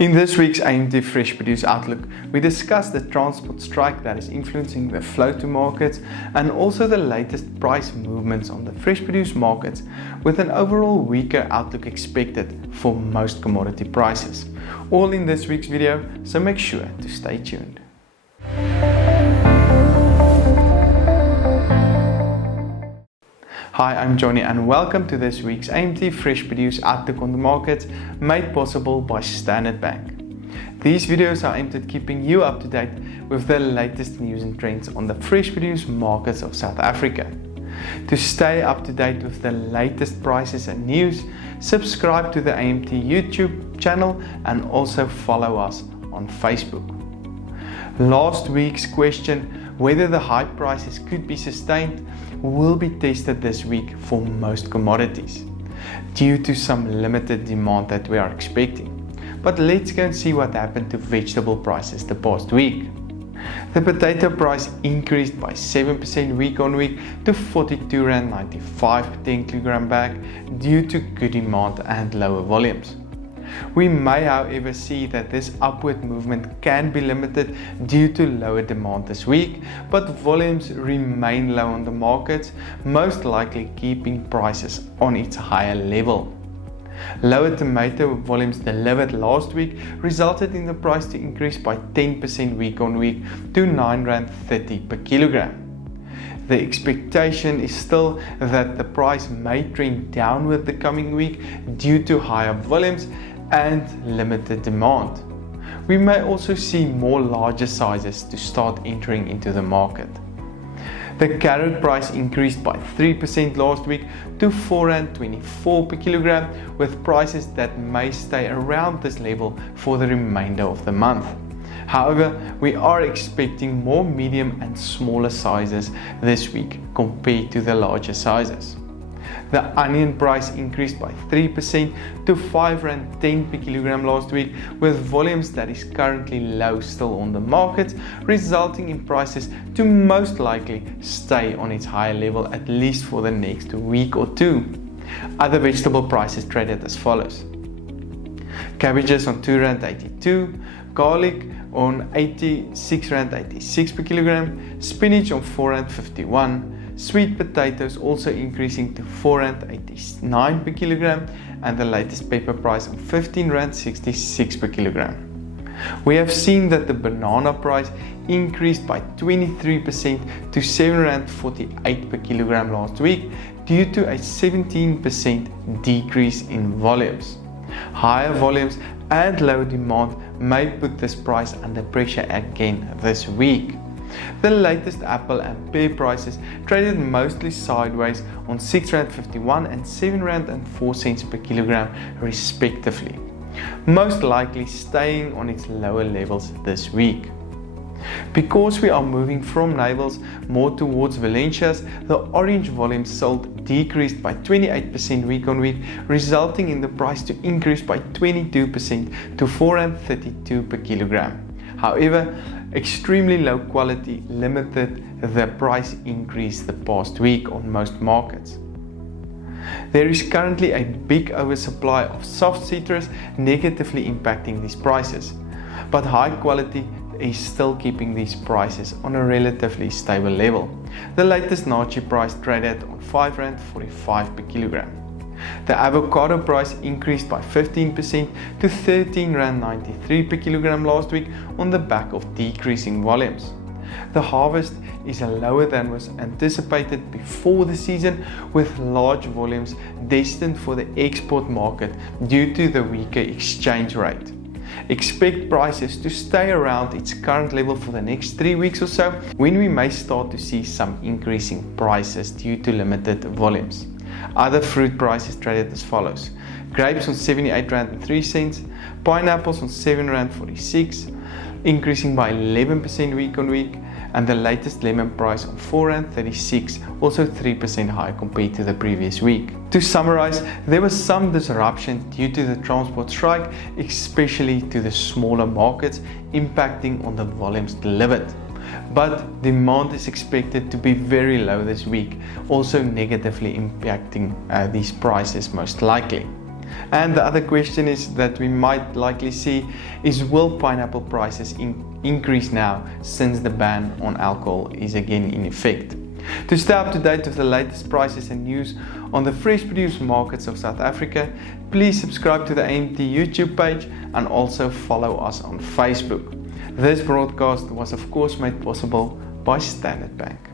In this week's AMT Fresh Produce Outlook, we discuss the transport strike that is influencing the flow to markets and also the latest price movements on the fresh produce markets, with an overall weaker outlook expected for most commodity prices. All in this week's video, so make sure to stay tuned. Hi, I'm Johnny and welcome to this week's AMT Fresh Produce Outlook on the markets, made possible by Standard Bank. These videos are aimed at keeping you up to date with the latest news and trends on the fresh produce markets of South Africa. To stay up to date with the latest prices and news, subscribe to the AMT YouTube channel and also follow us on Facebook. Last week's question, whether the high prices could be sustained, will be tested this week for most commodities due to some limited demand that we are expecting. But let's go and see what happened to vegetable prices the past week. The potato price increased by 7% week on week to R42.95 per 10 kilogram bag due to good demand and lower volumes. We may, however, see that this upward movement can be limited due to lower demand this week, but volumes remain low on the markets, most likely keeping prices on its higher level. Lower tomato volumes delivered last week resulted in the price to increase by 10% week on week to R9.30 per kilogram. The expectation is still that the price may trend downward the coming week due to higher volumes and limited demand. We may also see more larger sizes to start entering into the market. The carrot price increased by 3% last week to R4.24 per kilogram, with prices that may stay around this level for the remainder of the month. However, we are expecting more medium and smaller sizes this week compared to the larger sizes. The onion price increased by 3% to R5.10 per kilogram last week, with volumes that is currently low still on the market, resulting in prices to most likely stay on its higher level at least for the next week or two. Other vegetable prices traded as follows: cabbages on R2.82, garlic on R86.86 per kilogram, spinach on R4.51, sweet potatoes also increasing to R4.89 per kilogram, and the latest pepper price on R15.66 per kilogram. We have seen that the banana price increased by 23% to R7.48 per kilogram last week due to a 17% decrease in volumes. Higher volumes and low demand may put this price under pressure again this week. The latest apple and pear prices traded mostly sideways on R6.51 and R7.04 per kilogram respectively, most likely staying on its lower levels this week. Because we are moving from navels more towards Valencias, the orange volumes sold decreased by 28% week on week, resulting in the price to increase by 22% to R4.32 per kilogram. However, extremely low quality limited the price increase the past week on most markets. There is currently a big oversupply of soft citrus, negatively impacting these prices, but high quality is still keeping these prices on a relatively stable level. The latest naartjie price traded on R5.45 per kilogram. The avocado price increased by 15% to R13.93 per kilogram last week on the back of decreasing volumes. The harvest is lower than was anticipated before the season, with large volumes destined for the export market due to the weaker exchange rate. Expect prices to stay around its current level for the next 3 weeks or so, when we may start to see some increasing prices due to limited volumes. Other fruit prices traded as follows: grapes on R78.03, pineapples on R7.46, increasing by 11% week on week, and the latest lemon price on R4.36, also 3% higher compared to the previous week. To summarize, there was some disruption due to the transport strike, especially to the smaller markets, impacting on the volumes delivered. But demand is expected to be very low this week, also negatively impacting these prices most likely. And the other question is that we might likely see is, will pineapple prices increase now since the ban on alcohol is again in effect? To stay up to date with the latest prices and news on the fresh produce markets of South Africa, please subscribe to the AMT YouTube page and also follow us on Facebook. This broadcast was of course made possible by Standard Bank.